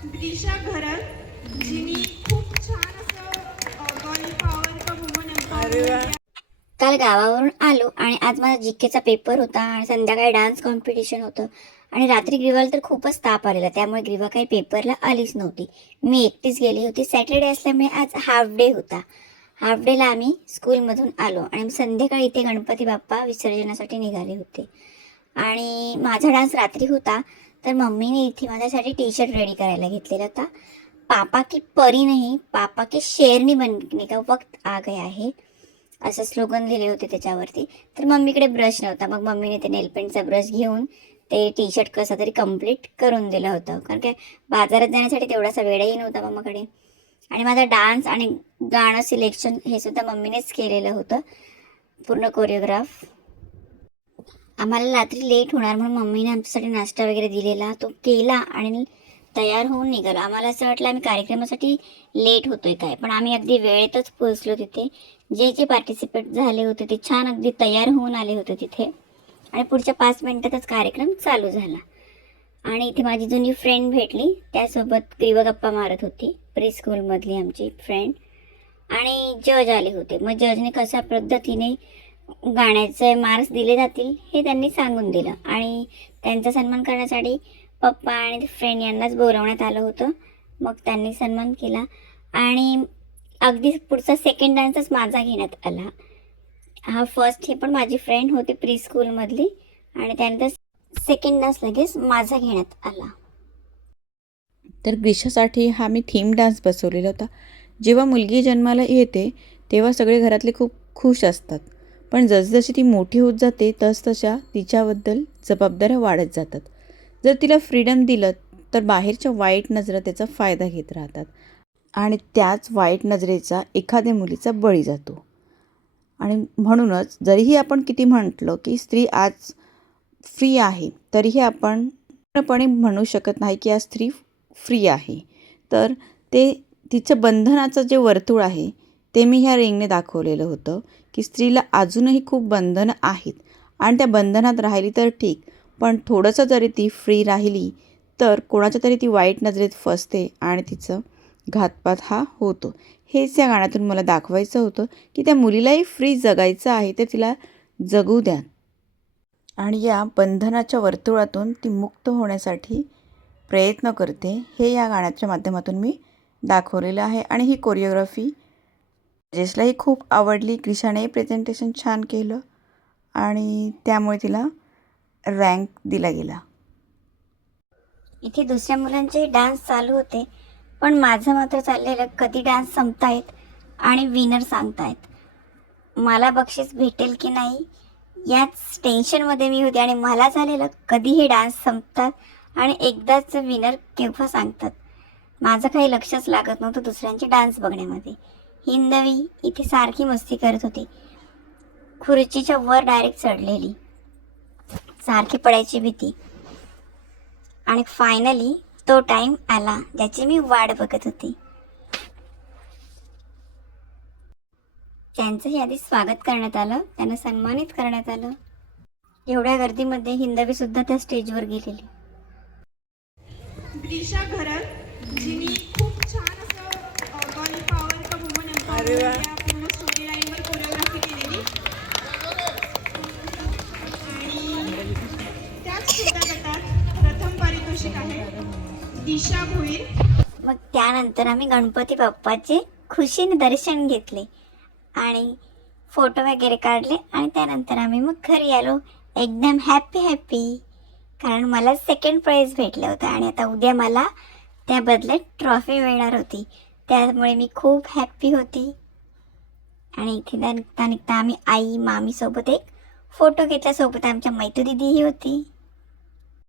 दिशा घरत जिनी खूप छान असं गर्ल पॉवर का वुमन एम्पॉवरमेंट. काल गावावरून आलो आणि आज माझा जीकेचा पेपर होता आणि संध्याकाळी डान्स कॉम्पिटिशन होतं आणि रात्री ग्रीवाला तर खूपच ताप आलेला, त्यामुळे ग्रीवा काही पेपरला आलीच नव्हती. मी एकटीच गेली होती. सॅटर्डे असल्यामुळे आज हाफ डे होता. हाफ डेला आम्ही स्कूलमधून आलो आणि संध्याकाळी इथे गणपती बाप्पा विसर्जनासाठी निघाले होते. आणि माझा डान्स रात्री होता, तर मम्मीने इथे माझ्यासाठी टी शर्ट रेडी करायला घेतलेला होता. पापा की परी नाही, पापा के शेरनी बनने का वक्त आ गया है, असं स्लोगन लिहिले होते त्याच्यावरती. तर मम्मीकडे ब्रश नव्हता, मग मम्मीने ते नेलपेंटचा ब्रश घेऊन ते टी शर्ट कसा तरी कम्प्लीट करून दिलं होतं, कारण काय बाजारात जाण्यासाठी तेवढासा वेळही नव्हता मम्माकडे. आणि माझा डान्स आणि गाणं सिलेक्शन हे सुद्धा मम्मीनेच केलेलं होतं, पूर्ण कोरिओग्राफ. आम्हाला रात्री लेट होणार म्हणून मम्मीने आमच्यासाठी नाश्ता वगैरे दिलेला, तो केला आणि तयार होऊन निघालो. आम्हाला असं वाटलं आम्ही कार्यक्रमासाठी लेट होतोय काय, पण आम्ही अगदी वेळेतच पोहोचलो तिथे. जे जे पार्टिसिपेट झाले होते ते छान अगदी तयार होऊन आले होते तिथे आणि पुढच्या 5 मिनिटातच कार्यक्रम चालू झाला. आणि इथे माझी जुनी फ्रेंड भेटली, त्यासोबत ग्रीवा गप्पा मारत होती, प्री स्कूलमधली आमची फ्रेंड. आणि जज आले होते. मग जजने कशा पद्धतीने गाण्याचे मार्क्स दिले जातील हे त्यांनी सांगून दिलं आणि त्यांचा सन्मान करण्यासाठी पप्पा आणि फ्रेंड यांनाच बोलावण्यात आलं होतं. मग त्यांनी सन्मान केला आणि अगदी पुढचा सेकंड डान्सच माझा घेण्यात आला. हा फर्स्ट हे पण माझी फ्रेंड होती प्री स्कूलमधली आणि त्यानंतर सेकंड डान्स लगेच माझा घेण्यात आला. तर ग्रीशासाठी हा मी थीम डान्स बसवलेला होता. जेव्हा मुलगी जन्माला येते तेव्हा सगळे घरातले खूप खुश असतात, पण जसजशी ती मोठी होत जाते तसतशा तिच्याबद्दल जबाबदाऱ्या वाढत जातात. जर तिला फ्रीडम दिलं तर बाहेरच्या वाईट नजरा त्याचा फायदा घेत राहतात आणि त्याच वाईट नजरेचा एखाद्या मुलीचा बळी जातो. आणि म्हणूनच जरीही आपण किती म्हटलं की स्त्री आज फ्री आहे, तरीही आपण पूर्णपणे म्हणू शकत नाही की आज स्त्री फ्री आहे. तर ते तिचं बंधनाचं जे वर्तुळ आहे ते मी ह्या रिंगने दाखवलेलं होतं की स्त्रीला अजूनही खूप बंधनं आहेत आणि त्या बंधनात राहिली तर ठीक, पण थोडंसं जरी ती फ्री राहिली तर कोणाच्या तरी ती वाईट नजरेत फसते आणि तिचं घातपात हा होतो. हेच या गाण्यातून मला दाखवायचं होतं की त्या मुलीलाही फ्री जगायचं आहे, तर तिला जगू द्या आणि या बंधनाच्या वर्तुळातून ती मुक्त होण्यासाठी प्रयत्न करते, हे या गाण्याच्या माध्यमातून मी दाखवलेलं आहे. आणि ही कोरिओग्राफी जजेसलाही खूप आवडली. ग्रीशाने प्रेझेंटेशन छान केलं आणि त्यामुळे तिला रँक दिला गेला. इथे दुसऱ्या मुलांचे डान्स चालू होते, पण माझं मात्र चाललेलं कधी डान्स संपतायत आणि विनर सांगतायत. मला बक्षीस भेटेल की नाही याच टेन्शनमध्ये मी होते आणि मला झालेलं कधी हे डान्स संपतात आणि एकदाच विनर केव्हा सांगतात. माझं काही लक्षच लागत नव्हतं दुसऱ्यांचे डान्स बघण्यामध्ये. हिंदवी इथे सारखी मस्ती करत होती, खुर्चीच्या वर डायरेक्ट चढलेली, सारखी पडायची भीती. आणि फायनली तो टाइम आला ज्याची मी वाट बघत होती. त्यांचंही आधी स्वागत करण्यात आलं, त्यांना सन्मानित करण्यात आलं. एवढ्या गर्दीमध्ये हिंदवी सुद्धा त्या स्टेजवर गेलेली. दिशा घरत जिनी खूप छान असं गर्ल पॉवर का वुमन एम्पॉवरमेंट या पूर्ण स्टोरी लाईनवर कोरिओग्राफी केलेली. आणि त्याच छोट्या गटात प्रथम पारितोषिक आहे दिशा भोईर. मग त्यानंतर आम्ही गणपती बाप्पाचे खुशीने दर्शन घेतले आणि फोटो वगैरे काढले आणि त्यानंतर आम्ही मग घरी आलो एकदम हॅपी, कारण मला सेकंड प्राईज भेटलं होतं आणि आता उद्या मला त्या बदल्यात ट्रॉफी मिळणार होती, त्यामुळे मी खूप हॅप्पी होती. आणि इथे निघता आम्ही आई मामीसोबत एक फोटो घेतला, सोबत आमच्या मैत्रिणी दीदीही होती.